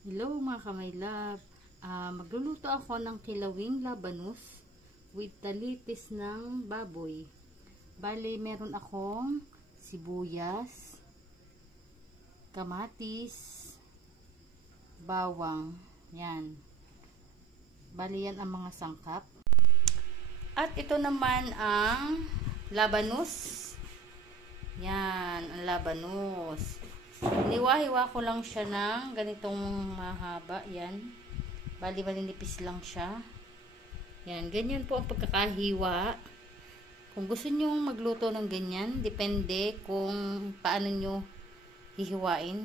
Hello mga kamaylab. Magluluto ako ng kilawing labanos with talitis ng baboy. Bali, meron akong sibuyas, kamatis, bawang. Yan. Bali, yan ang mga sangkap. At ito naman ang labanos. Yan, ang labanos. Niwa-hiwa ko lang siya ng ganitong mahaba. Yan. Bali, maninipis lang siya. Yan. Ganyan po ang pagkakahiwa. Kung gusto nyo magluto ng ganyan, depende kung paano nyo hihiwain.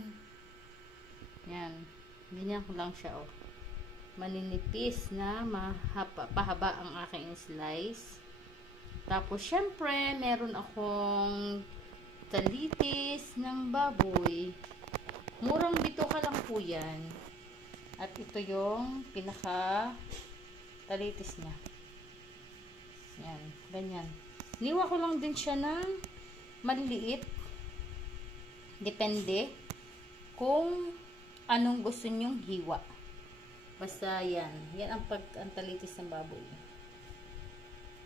Yan. Ganyan ko lang siya, oh. Maninipis na pahaba ang aking slice. Tapos, syempre, meron akong talitis ng baboy. Murang bituka lang po yan. At ito yung pinaka talitis niya. Yan, ganyan. Niwa ko lang din siya ng maliliit. Depende kung anong gusto nyong hiwa. Basta yan. Yan ang talitis ng baboy.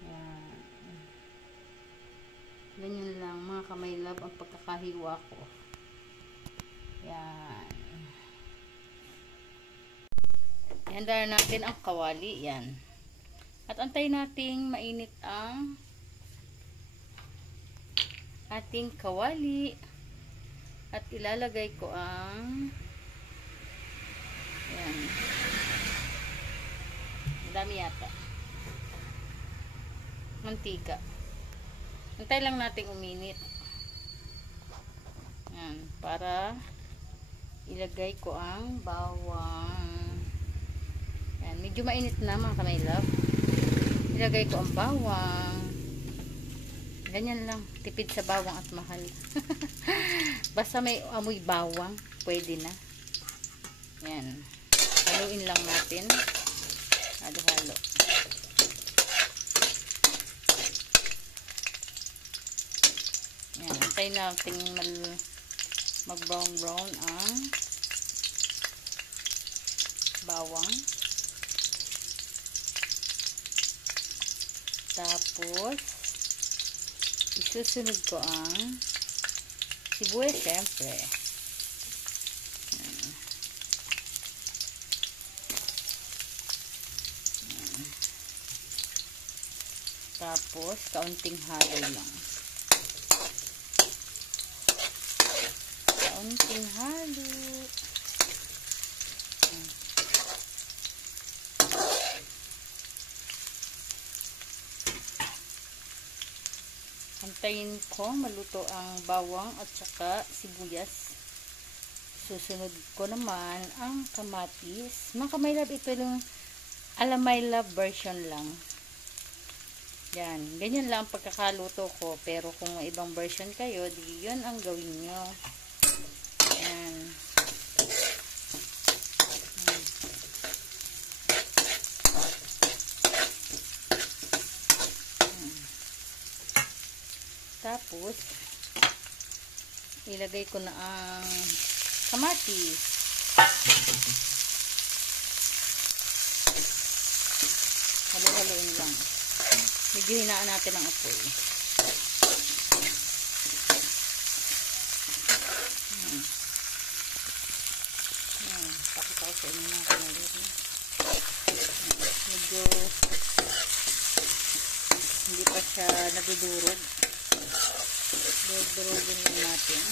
Yan. Ganyan lang mga kamaylab ang pagkakahiwa ko. Yan. Ihanda natin ang kawali. Yan. At antayin nating mainit ang ating kawali. At ilalagay ko ang yan. Dami yata. Mantika. Antay lang nating uminit. Yan, para ilagay ko ang bawang. Yan, medyo mainit na mga kamaylab. Ilagay ko ang bawang. Ganyan lang, tipid sa bawang at mahal. Basta may amoy bawang, pwede na. Yan. Haluin lang natin. Halo-halo. Yan, antayin natin mag-brown-brown ang bawang. Tapos, isusunod ko ang sibuyas, syempre. Yan. Yan. Tapos, kaunting halo lang. Kaunting halo. Antayin ko maluto ang bawang at saka sibuyas. Susunod ko naman ang kamatis. Mga kamaylab, ito yung alamay love version lang. Yan. Ganyan lang ang pagkakaluto ko. Pero kung may ibang version kayo, di yun ang gawin nyo. Yan. Tapos, ilagay ko na ang kamatis. Halo-haloin lang. Medyo hinaan natin ang apoy. Pakita ko sa inyo ng kamalit. Medyo hindi pa siya nadudurog. Durugin lang natin.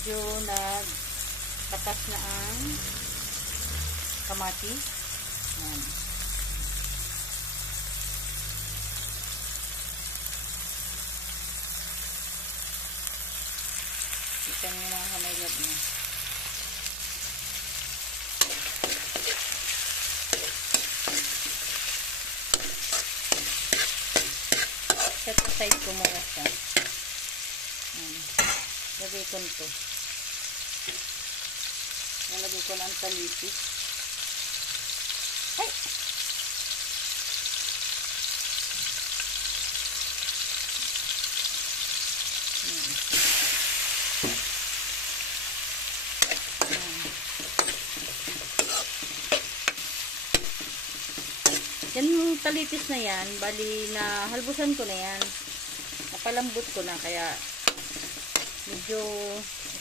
Medyo nagpatas na ang kamatis. Yan. Kita nyo mga kamaylab niya. set aside ko muna siya. Lagay ko nito. Nalagay ko ng talitis. Ay! Yan yung talitis na yan, bali na halbusan ko na yan. Napalambot ko na, kaya medyo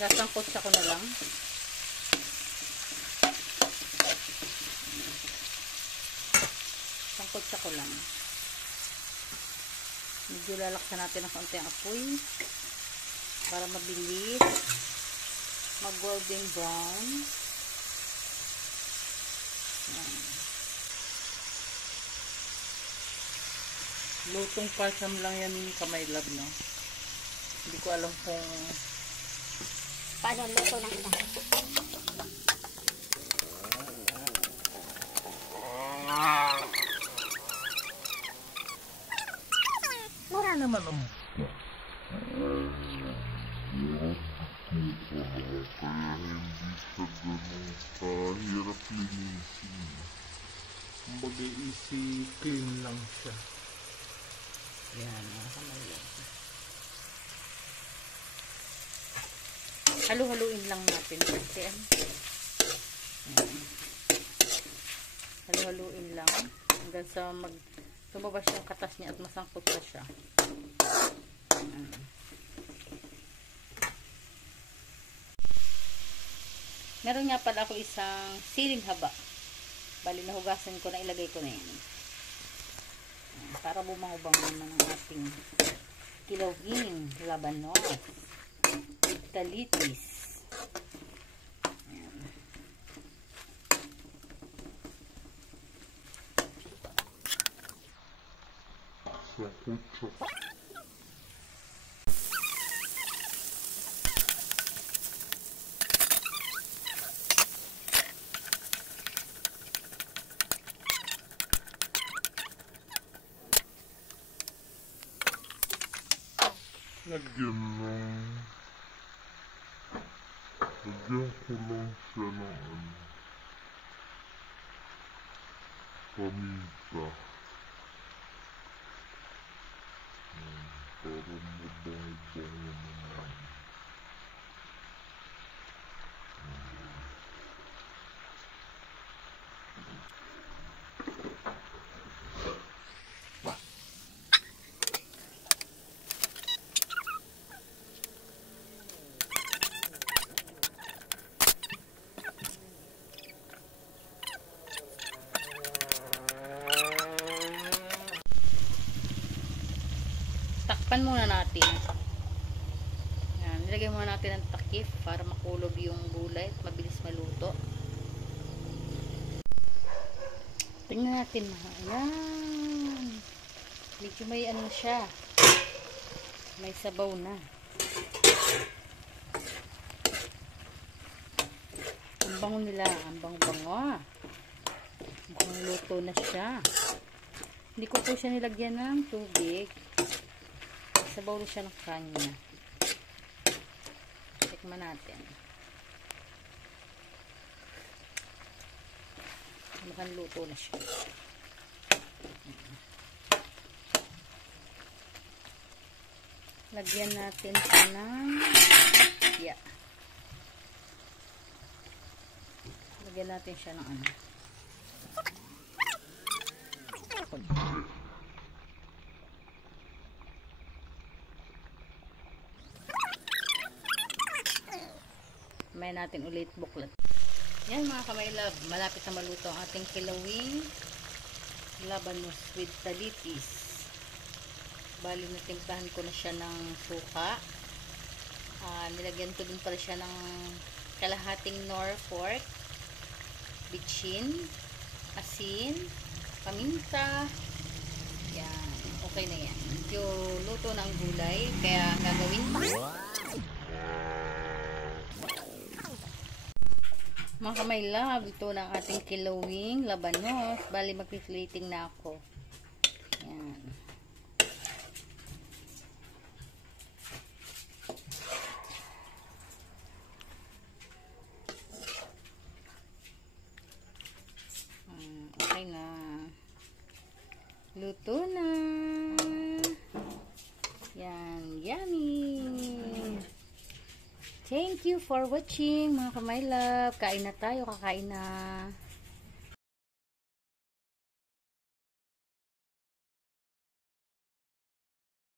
sasangkot ko na lang. Sangkot ko lang. Medyo lalaksan natin ng konti ang apoy para mabilis mag golden brown. Yan. Lutong palsam lang yan kamay lab, no? Hindi ko alam kung paano luto ng iba. Mura naman ang kaya hindi siya ganun kahirap linisin. Kumbaga easy clean lang siya. yan, mga kamay lab. Halu-haluin lang natin kasi halu-haluin lang hanggang sa tumabas yung katas niya at masangkot pa siya. Meron nga pala ako isang siling haba. Bali nahugasan ko na, ilagay ko na yan. Para bumango-bango naman ang ating kilawing labanos with talitis. Lagyan ko lang siya ng paminta para mabango-bango naman. Takpan muna natin. Yan, nilagay muna natin ang takip para makulob yung gulay at mabilis maluto. Tingnan natin. Ayan. Medyo may ano siya. May sabaw na. Ang bango nila. Ang bango-bango. Mukhang luto na siya. Hindi ko po siya nilagyan ng tubig. Sabaw na siya ng kanya. Tikman natin. Mukhang luto na siya. Lagyan natin siya ng lagyan natin siya ng ano. May natin ulit buklat. Yan mga kamaylab, malapit na maluto ang ating kilawing labanos with talitis. Bali natimplahan ko na siya ng suka. Nilagyan ko din pala siya ng kalahating nor pork, bitchin, asin, paminta. Yan, okay na yan. Medyo luto ng gulay, kaya gagawin pa. Mga kamaylab, ito na ang ating kilawing labanos. Bali, mag-plating na ako. Yan. Thank you for watching mga kamay love. Kain na tayo, kakain na.